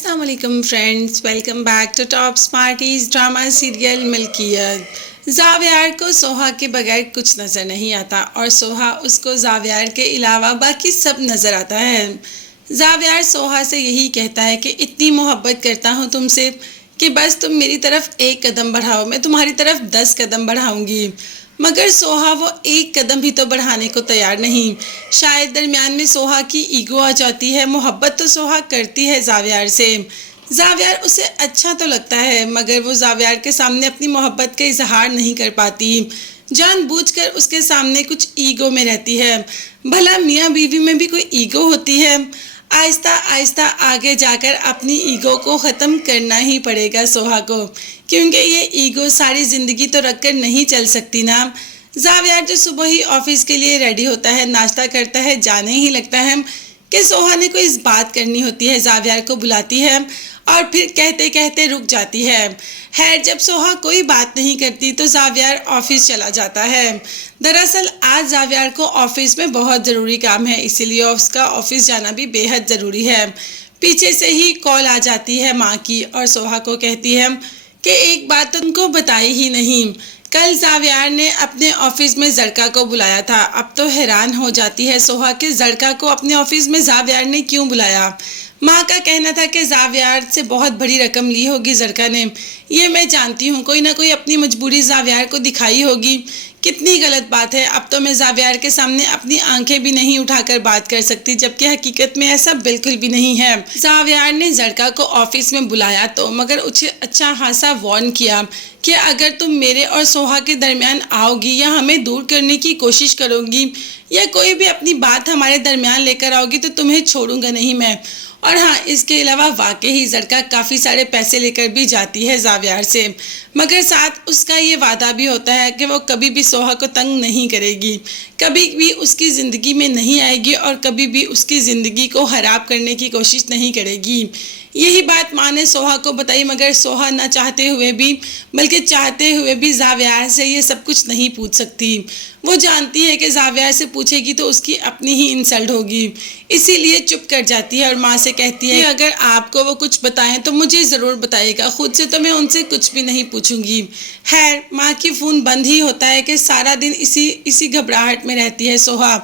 अस्सलाम वालेकुम friends, welcome back to top smarties drama serial Milkiyat. Zaviyar को सोहा के बगैर कुछ नज़र नहीं आता और सोहा उसको जावियार के अलावा बाकी सब नज़र आता है। जावियार सोहा से यही कहता है कि इतनी मोहब्बत करता हूँ तुमसे कि बस तुम मेरी तरफ एक कदम बढ़ाओ, मैं तुम्हारी तरफ 10 कदम बढ़ाऊंगी। मगर सोहा वो एक कदम भी तो बढ़ाने को तैयार नहीं। शायद दरमियान में सोहा की ईगो आ जाती है। मोहब्बत तो सोहा करती है जावियार से, जावियार उसे अच्छा तो लगता है, मगर वो जावियार के सामने अपनी मोहब्बत का इजहार नहीं कर पाती। जानबूझकर उसके सामने कुछ ईगो में रहती है। भला मियाँ बीवी में भी कोई ईगो होती है? आहिस्ता आहिस्ता आगे जाकर अपनी ईगो को ख़त्म करना ही पड़ेगा सोहा को, क्योंकि ये ईगो सारी ज़िंदगी तो रख कर नहीं चल सकती ना। जावियार जो सुबह ही ऑफिस के लिए रेडी होता है, नाश्ता करता है, जाने ही लगता है कि सोहा ने कोई इस बात करनी होती है। जावियार को बुलाती है और फिर कहते कहते रुक जाती है। खैर, जब सोहा कोई बात नहीं करती तो जावियार ऑफिस चला जाता है। दरअसल आज जावियार को ऑफिस में बहुत ज़रूरी काम है, इसीलिए उसका ऑफिस जाना भी बेहद ज़रूरी है। पीछे से ही कॉल आ जाती है माँ की और सोहा को कहती है कि एक बात तुमको बताई ही नहीं, कल जावियार ने अपने ऑफिस में जरका को बुलाया था। अब तो हैरान हो जाती है सोहा कि जरका को अपने ऑफिस में जावियार ने क्यों बुलाया। माँ का कहना था कि जावियार से बहुत बड़ी रकम ली होगी जरका ने, ये मैं जानती हूँ, कोई ना कोई अपनी मजबूरी जावियार को दिखाई होगी। कितनी गलत बात है, अब तो मैं जावियार के सामने अपनी आंखें भी नहीं उठाकर बात कर सकती, जबकि हकीकत में ऐसा बिल्कुल भी नहीं है। जावियार ने जरका को ऑफिस में बुलाया तो, मगर उसे अच्छा खासा वार्न किया कि अगर तुम मेरे और सोहा के दरमियान आओगी या हमें दूर करने की कोशिश करोगी या कोई भी अपनी बात हमारे दरमियान लेकर आओगी तो तुम्हें छोड़ूंगा नहीं मैं। और हाँ, इसके अलावा वाकई ही जरका काफ़ी सारे पैसे लेकर भी जाती है जावियार से, मगर साथ उसका ये वादा भी होता है कि वो कभी भी सोहा को तंग नहीं करेगी, कभी भी उसकी ज़िंदगी में नहीं आएगी और कभी भी उसकी ज़िंदगी को ख़राब करने की कोशिश नहीं करेगी। यही बात माँ ने सोहा को बताई, मगर सोहा न चाहते हुए भी, बल्कि चाहते हुए भी जावियार से ये सब कुछ नहीं पूछ सकती। वो जानती है कि जावियार से पूछेगी तो उसकी अपनी ही इंसल्ट होगी, इसीलिए चुप कर जाती है और माँ से कहती है कि अगर आपको वो कुछ बताएं तो मुझे ज़रूर बताइएगा, खुद से तो मैं उनसे कुछ भी नहीं पूछूंगी। खैर, माँ की फ़ोन बंद ही होता है कि सारा दिन इसी घबराहट में रहती है सोहा।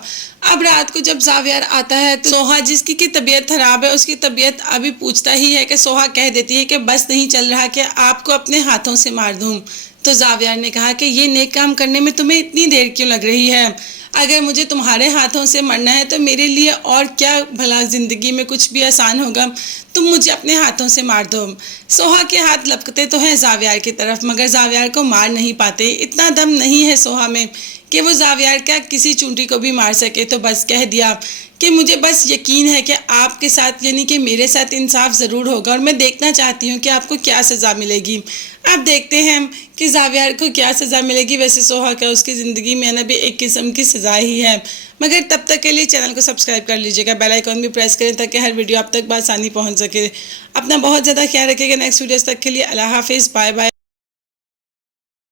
अब रात को जब जावियार आता है तो सोहा, जिसकी की तबीयत खराब है, उसकी तबीयत अभी पूछता ही है कि सोहा कह देती है कि बस नहीं चल रहा कि आपको अपने हाथों से मार दूं। तो जावियार ने कहा कि ये नेक काम करने में तुम्हें इतनी देर क्यों लग रही है? अगर मुझे तुम्हारे हाथों से मरना है तो मेरे लिए और क्या भला ज़िंदगी में कुछ भी आसान होगा, तुम मुझे अपने हाथों से मार दो। सोहा के हाथ लपकते तो हैं जावियार की तरफ, मगर जावियार को मार नहीं पाते। इतना दम नहीं है सोहा में कि वो जावियार क्या किसी चूंटी को भी मार सके। तो बस कह दिया कि मुझे बस यकीन है कि आपके साथ, यानी कि मेरे साथ इंसाफ ज़रूर होगा और मैं देखना चाहती हूँ कि आपको क्या सज़ा मिलेगी। अब देखते हैं कि जावियार को क्या सज़ा मिलेगी। वैसे सोहा का उसकी ज़िंदगी में ना भी एक किस्म की सज़ा ही है, मगर तब तक के लिए चैनल को सब्सक्राइब कर लीजिएगा, बेल आइकॉन भी प्रेस करें ताकि हर वीडियो आप तक बआसानी पहुँच सके। अपना बहुत ज़्यादा ख्याल रखिएगा। नेक्स्ट वीडियोज़ तक के लिए अल्लाह हाफिज़, बाय बाय।